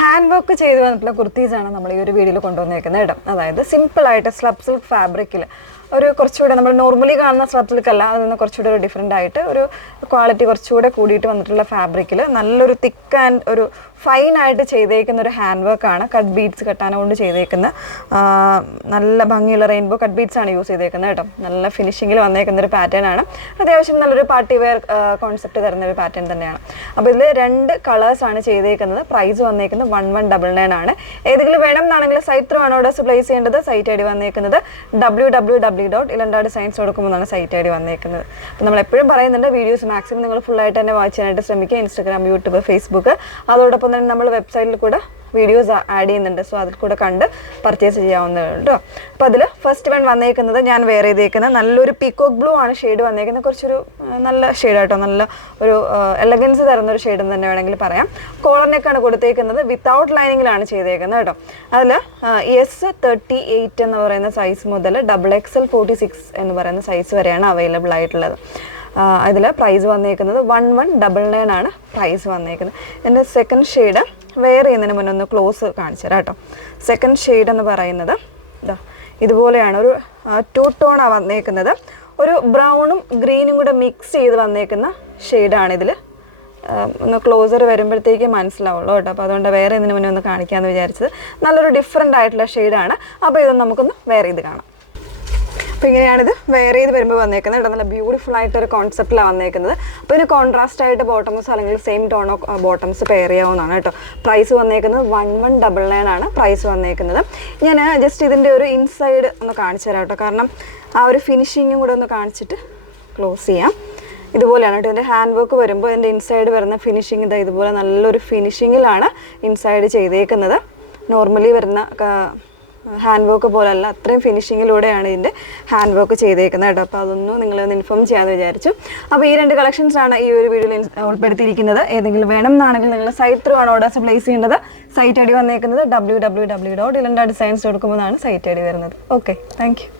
Hand work ചെയ്ത് വന്നിട്ടുള്ള കുർത്തീസാണ് നമ്മൾ ഈ ഒരു വീഡിയോയിൽ കൊണ്ടുവന്നേക്കുന്നത് കേട്ടോ. അതായത് സിമ്പിളായിട്ട് സ്ലബ് സിൽക്ക് ഫാബ്രിക്കിൽ ഒരു കുറച്ചുകൂടെ നമ്മൾ നോർമലി കാണുന്ന സ്ലബ് സിൽക്ക് അല്ല, അതിൽ നിന്ന് കുറച്ചുകൂടെ ഒരു ഡിഫറെൻ്റ് ആയിട്ട് ഒരു ക്വാളിറ്റി കുറച്ചുകൂടെ കൂടിയിട്ട് വന്നിട്ടുള്ള ഫാബ്രിക്കിൽ നല്ലൊരു തിക്ക് ആൻഡ് ഒരു ഫൈനായിട്ട് ചെയ്തേക്കുന്ന ഒരു ഹാൻഡ് വർക്കാണ്. കട്ട് ബീഡ്സ് കട്ടാന കൊണ്ട് ചെയ്തേക്കുന്ന നല്ല ഭംഗിയുള്ള റെയിൻബോ കട്ട് ബീഡ്സ് ആണ് യൂസ് ചെയ്തേക്കുന്നത് കേട്ടോ. നല്ല ഫിനിഷിങ്ങിൽ വന്നേക്കുന്ന ഒരു പാറ്റേൺ ആണ്. അത്യാവശ്യം നല്ലൊരു പാർട്ടി വെയർ കോൺസെപ്റ്റ് തരുന്ന ഒരു പാറ്റേൺ തന്നെയാണ്. അപ്പോൾ ഇതിൽ 2 കളേഴ്സാണ് ചെയ്തേക്കുന്നത്. പ്രൈസ് വന്നേക്കുന്നത് 1199 ആണ്. ഏതെങ്കിലും വേണം എന്നാണെങ്കിൽ സൈറ്റ് ത്രൂ ആണ് ഓർഡേഴ്സ് പ്ലേസ് ചെയ്യേണ്ടത്. സൈറ്റ് ഐ ഡി വന്നേക്കുന്നത് www.ilandadesigns.com സൈറ്റ് ഐ ഡി വന്നേക്കുന്നത്. അപ്പോൾ നമ്മൾ എപ്പോഴും പറയുന്നുണ്ട്, വീഡിയോസ് മാക്സിമം നിങ്ങൾ ഫുള്ളായിട്ട് തന്നെ വാച്ച് ചെയ്യാനായിട്ട് ശ്രമിക്കുക. ഇൻസ്റ്റാഗ്രാം, യൂട്യൂബ്, ഫേസ്ബുക്ക്, അതോടൊപ്പം തന്നെ നമ്മൾ വെബ്സൈറ്റിൽ കൂടെ വീഡിയോസ് ആഡ് ചെയ്യുന്നുണ്ട്. സോ അതിൽ കൂടെ കണ്ട് പർച്ചേസ് ചെയ്യാവുന്നതാണ് കേട്ടോ. അപ്പോൾ അതിൽ ഫസ്റ്റ് വൺ വന്നേക്കുന്നത് ഞാൻ വെയർ ചെയ്തേക്കുന്ന നല്ലൊരു പീക്കോക്ക് ബ്ലൂ ആണ് ഷെയ്ഡ് വന്നേക്കുന്നത്. കുറച്ചൊരു നല്ല ഷെയ്ഡാട്ടോ, നല്ല ഒരു എലഗൻസ് തരുന്നൊരു ഷെയ്ഡ് എന്ന് തന്നെ വേണമെങ്കിൽ പറയാം. കോളറിനൊക്കെയാണ് കൊടുത്തേക്കുന്നത്. വിത്തൗട്ട് ലൈനിങ്ങിലാണ് ചെയ്തേക്കുന്നത് കേട്ടോ. അതിൽ S38 എന്ന് പറയുന്ന സൈസ് മുതൽ XXL 46 എന്ന് പറയുന്ന സൈസ് വരെയാണ് അവൈലബിൾ ആയിട്ടുള്ളത്. അതിൽ പ്രൈസ് വന്നേക്കുന്നത് 1199 ആണ് പ്രൈസ് വന്നേക്കുന്നത്. എൻ്റെ സെക്കൻഡ് ഷെയ്ഡ് വെയർ ചെയ്യുന്നതിന് മുന്നേ ഒന്ന് ക്ലോസ് കാണിച്ചു തരാം കേട്ടോ. സെക്കൻഡ് ഷെയ്ഡ് എന്ന് പറയുന്നത് ഇതുപോലെയാണ്, ഒരു 2 ടോണാണ് വന്നേക്കുന്നത്. ഒരു ബ്രൗണും ഗ്രീനും കൂടെ മിക്സ് ചെയ്ത് വന്നേക്കുന്ന ഷെയ്ഡാണ്. ഇതിൽ ഒന്ന് ക്ലോസർ വരുമ്പോഴത്തേക്ക് മനസ്സിലാവുള്ളൂ കേട്ടോ. അപ്പോൾ അതുകൊണ്ട് വേറെ ഇതിന് മുന്നേ ഒന്ന് കാണിക്കാമെന്ന് വിചാരിച്ചത്. നല്ലൊരു ഡിഫറെൻ്റ് ആയിട്ടുള്ള ഷെയ്ഡാണ്. അപ്പോൾ ഇതൊന്ന് നമുക്കൊന്ന് വെയർ ചെയ്ത് കാണാം. അപ്പോൾ ഇങ്ങനെയാണിത് വെയർ ചെയ്ത് വരുമ്പോൾ വന്നേക്കുന്നത് കേട്ടോ. നല്ല ബ്യൂട്ടിഫുൾ ആയിട്ടൊരു കോൺസെപ്റ്റിലാണ് വന്നേക്കുന്നത്. അപ്പോൾ ഇതിന് കോൺട്രാസ്റ്റ് ആയിട്ട് ബോട്ടംസ് അല്ലെങ്കിൽ സെയിം ടോണോ ബോട്ടംസ് പെയർ ചെയ്യാവുന്നതാണ് കേട്ടോ. പ്രൈസ് വന്നേക്കുന്നത് 1199 ആണ് പ്രൈസ് വന്നേക്കുന്നത്. ഞാൻ ജസ്റ്റ് ഇതിൻ്റെ ഒരു ഇൻസൈഡ് ഒന്ന് കാണിച്ചു തരാം കേട്ടോ. കാരണം ആ ഒരു ഫിനിഷിങ്ങും കൂടെ ഒന്ന് കാണിച്ചിട്ട് ക്ലോസ് ചെയ്യാം. ഇതുപോലെയാണ് കേട്ടോ ഇതിൻ്റെ ഹാൻഡ് വർക്ക് വരുമ്പോൾ. എൻ്റെ ഇൻസൈഡ് വരുന്ന ഫിനിഷിങ് ഇതുപോലെ നല്ലൊരു ഫിനിഷിങ്ങിലാണ് ഇൻസൈഡ് ചെയ്തേക്കുന്നത്. നോർമലി വരുന്ന ഹാൻഡ് വർക്ക് പോലല്ല, അത്രയും ഫിനിഷിങ്ങിലൂടെയാണ് ഇതിൻ്റെ ഹാൻഡ് വർക്ക് ചെയ്തേക്കുന്നത് കേട്ടോ. അപ്പോൾ അതൊന്നും നിങ്ങളൊന്ന് ഇൻഫോം ചെയ്യാമെന്ന് വിചാരിച്ചു. അപ്പോൾ ഈ 2 കളക്ഷൻസാണ് ഈ ഒരു വീഡിയോയിൽ ഉൾപ്പെടുത്തിയിരിക്കുന്നത്. ഏതെങ്കിലും വേണം എന്നാണെങ്കിൽ നിങ്ങൾ സൈറ്റ് ത്രൂ ആണ് ഓർഡേഴ്സ് പ്ലേസ് ചെയ്യേണ്ടത്. സൈറ്റ് ഐ ഡി വന്നേക്കുന്നത് www.ilandadesigns.com സൈറ്റ് ഐ ഡി വരുന്നത്. Okay, thank you.